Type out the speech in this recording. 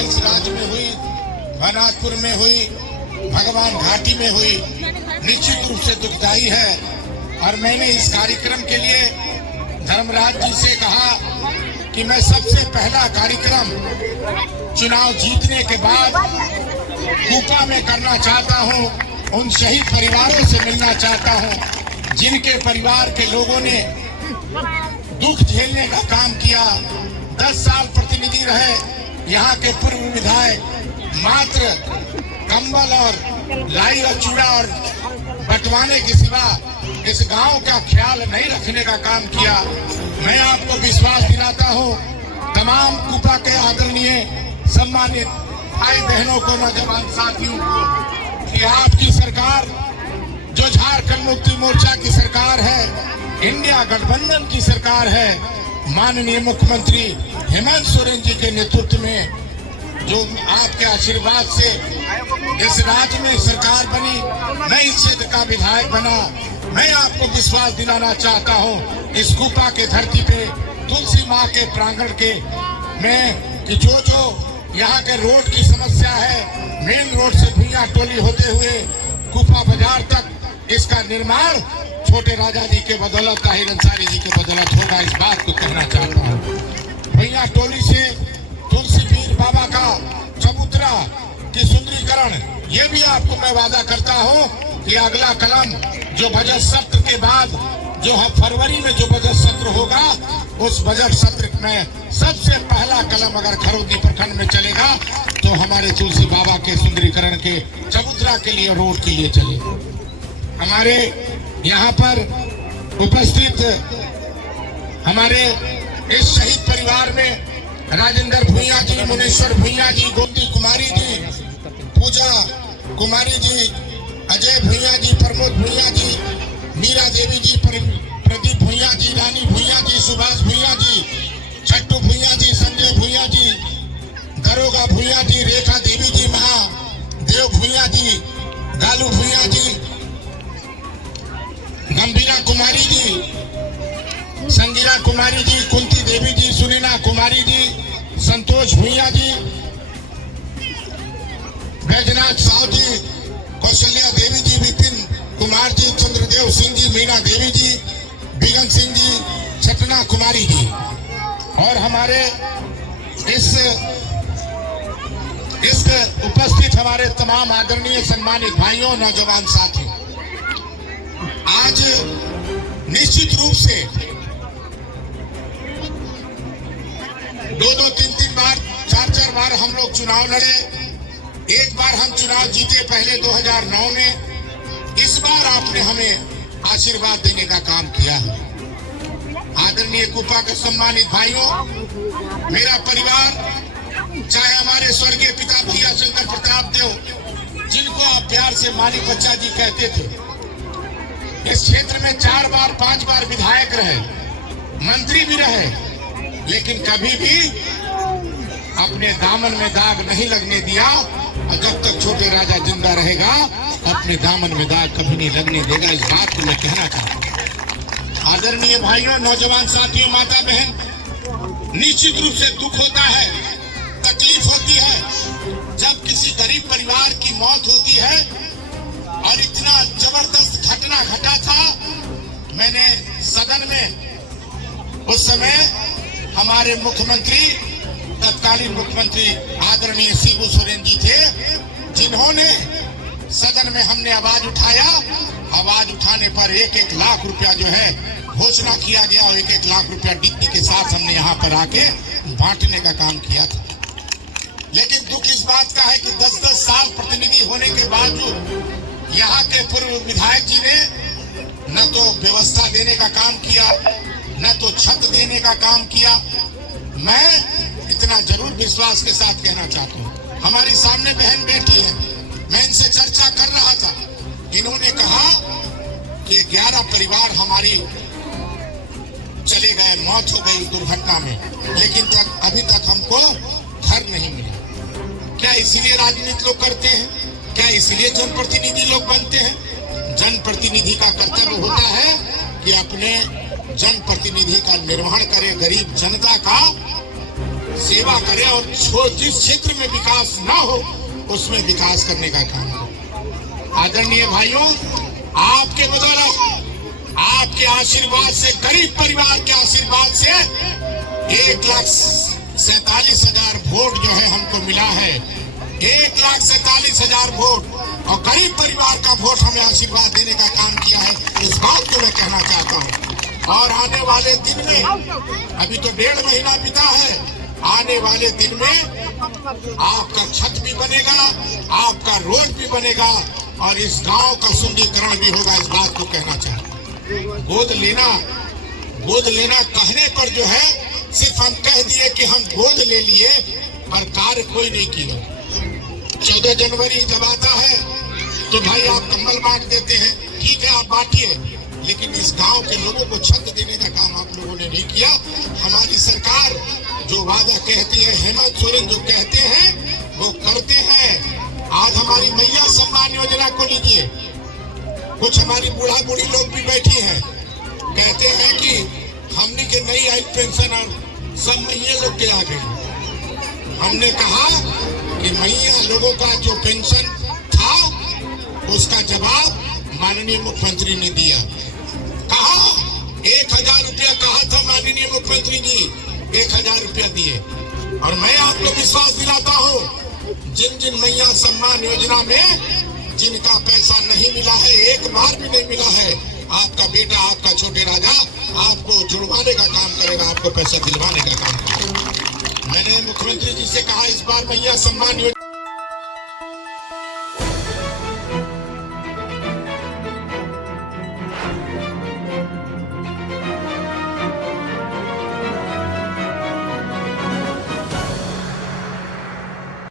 इस राज्य में हुई, भनातपुर में हुई, भगवान घाटी में हुई, निश्चित रूप से दुखदायी है। और मैंने इस कार्यक्रम के लिए धर्मराज जी से कहा कि मैं सबसे पहला कार्यक्रम चुनाव जीतने के बाद कूपा में करना चाहता हूं। उन शहीद परिवारों से मिलना चाहता हूं जिनके परिवार के लोगों ने दुख झेलने का काम किया। 10 साल प्रतिनिधि रहे यहाँ के पूर्व विधायक, मात्र कंबल और लाई और चूड़ा और बंटवाने के सिवा इस गांव का ख्याल नहीं रखने का काम किया। मैं आपको विश्वास दिलाता हूं, तमाम कूपा के आदरणीय सम्मानित भाई बहनों को, नौजवान साथियों को, कि आपकी सरकार जो झारखंड मुक्ति मोर्चा की सरकार है, इंडिया गठबंधन की सरकार है, माननीय मुख्यमंत्री हेमंत सोरेन जी के नेतृत्व में जो आपके आशीर्वाद से इस राज्य में सरकार बनी, मैं इस क्षेत्र का विधायक बना। मैं आपको विश्वास दिलाना चाहता हूं इस कूपा के धरती पे, तुलसी माँ के प्रांगण के में, कि जो यहाँ के रोड की समस्या है, मेन रोड से भुइयां टोली होते हुए कूपा बाजार तक, इसका निर्माण छोटे राजा जी के बदौलत, ताहिर अंसारी जी के बदौलत होगा। इस बात को कहना चाहता हूँ। भुइयां टोली से तुलसी पीर बाबा का चबूतरा की सुंदरीकरण, ये भी आपको मैं वादा करता हूँ कि अगला कलम जो बजट सत्र के बाद, जो फरवरी में जो बजट सत्र होगा, उस बजट सत्र में सबसे पहला कलम अगर खरोदी प्रखंड में चलेगा तो हमारे तुलसी बाबा के सुंदरीकरण के चबूतरा के लिए, रोड के लिए चलेगा। हमारे यहाँ पर उपस्थित हमारे इस शहीद परिवार में राजेंद्र भुइयां जी, मुनेश्वर भुइयां जी, गोमती कुमारी जी, पूजा कुमारी जी, अजय भुइयां जी, प्रमोद भुइयां जी, मीरा देवी जी, प्रदीप भुइयां जी, रानी भुइयां जी, सुभाष भुइयां जी, छट्टू भुइयां जी, संजय भुइयां जी, दरोगा भुइयां जी, रेखा देवी जी, महादेव भुइयां जी, गालू भुइयां जी, गंभीरा कुमारी जी, संगीरा कुमारी जी, कुंती देवी जी, सुनीना कुमारी जी, संतोष भुइयां जी, बैजनाथ साहु जी, कौशल्या देवी जी, विपिन कुमार जी, चंद्रदेव सिंह जी, मीना देवी जी, बिगन सिंह जी, छटना कुमारी जी, और हमारे इस उपस्थित हमारे तमाम आदरणीय सम्मानित भाइयों, नौजवान साथियों, आज निश्चित रूप से 2-2, 3-3 बार, 4-4 बार हम लोग चुनाव लड़े। एक बार हम चुनाव जीते पहले 2009 में। इस बार आपने हमें आशीर्वाद देने का काम किया है। आदरणीय कूपा के सम्मानित भाइयों, मेरा परिवार, चाहे हमारे स्वर्गीय पिता भैया शंकर प्रताप देव, जिनको आप प्यार से माली बच्चा जी कहते थे, इस क्षेत्र में 4 बार 5 बार विधायक रहे, मंत्री भी रहे, लेकिन कभी भी अपने दामन में दाग नहीं लगने दिया। और जब तक छोटे राजा जिंदा रहेगा, अपने दामन में दाग कभी नहीं लगने देगा। इस बात को मैं कहना चाहता हूँ। आदरणीय भाइयों, नौजवान साथियों, माता बहन, निश्चित रूप से दुख होता है, तकलीफ होती है जब किसी गरीब परिवार की मौत होती है। और इतना जबरदस्त घटना घटा था, मैंने सदन में उस समय हमारे मुख्यमंत्री, तत्कालीन मुख्यमंत्री आदरणीय शिबू सोरेन जी थे, जिन्होंने सदन में हमने आवाज उठाया। आवाज उठाने पर 1-1 लाख रुपया जो है घोषणा किया गया, और 1-1 लाख रुपया डिग्गी के साथ हमने यहाँ पर आके बांटने का काम किया था। लेकिन दुख इस बात का है कि 10-10 साल प्रतिनिधि होने के बावजूद यहाँ के पूर्व विधायक जी ने न तो व्यवस्था देने का काम किया, न तो छत देने का काम किया। मैं इतना जरूर विश्वास के साथ कहना चाहता हूँ, हमारी सामने बहन बैठी है, मैं इनसे चर्चा कर रहा था। इन्होंने कहा कि 11 परिवार हमारी चले गए, मौत हो गई दुर्घटना में, लेकिन अभी तक हमको घर नहीं मिला। क्या इसीलिए राजनीति लोग करते हैं? क्या इसलिए जनप्रतिनिधि लोग बनते हैं? जनप्रतिनिधि का कर्तव्य होता है कि अपने जनप्रतिनिधि का निर्वहन करे, गरीब जनता का सेवा करें और जिस क्षेत्र में विकास ना हो उसमें विकास करने का काम करें। आदरणीय भाइयों, आपके बदौलत, आपके आशीर्वाद से, गरीब परिवार के आशीर्वाद से 1,47,000 वोट जो है हमको मिला है। 1,47,000 वोट और गरीब परिवार का वोट हमें आशीर्वाद देने का काम किया है। इस बात को मैं कहना चाहता हूँ। और आने वाले दिन में, अभी तो 1.5 महीना बीता है, आने वाले दिन में आपका छत भी बनेगा, आपका रोड भी बनेगा और इस गांव का सुंदरीकरण भी होगा। इस बात को कहना चाहता हूँ। गोद लेना कहने पर जो है सिर्फ हम कह दिए कि हम गोद ले लिए पर कार्य कोई नहीं किया। 14 जनवरी जब आता है तो भाई आप कंबल बांट देते हैं, ठीक है आप बांटिए, लेकिन इस गांव के लोगों को छत देने का काम आप लोगों ने नहीं किया। हमारी सरकार जो वादा कहती है, हेमंत सोरेन जो कहते हैं वो करते हैं। आज हमारी मैया सम्मान योजना को लीजिए, कुछ हमारी बूढ़ा बूढ़ी लोग भी बैठी हैं, कहते हैं कि हमने के नई आई पेंशन और सब मैया लोग के आ गई। हमने कहा कि मैया लोगों का जो पेंशन था उसका जवाब माननीय मुख्यमंत्री ने दिया। कहा 1,000 रुपया कहा था माननीय मुख्यमंत्री जी, 1,000 रुपया दिए। और मैं आपको विश्वास दिलाता हूँ, जिन जिन मैया सम्मान योजना में जिनका पैसा नहीं मिला है, एक बार भी नहीं मिला है, आपका बेटा, आपका छोटे राजा आपको जुड़वाने का काम करेगा, आपको पैसा दिलवाने का काम करेगा। मैंने मुख्यमंत्री जी से कहा इस बार मैया सम्मान योजना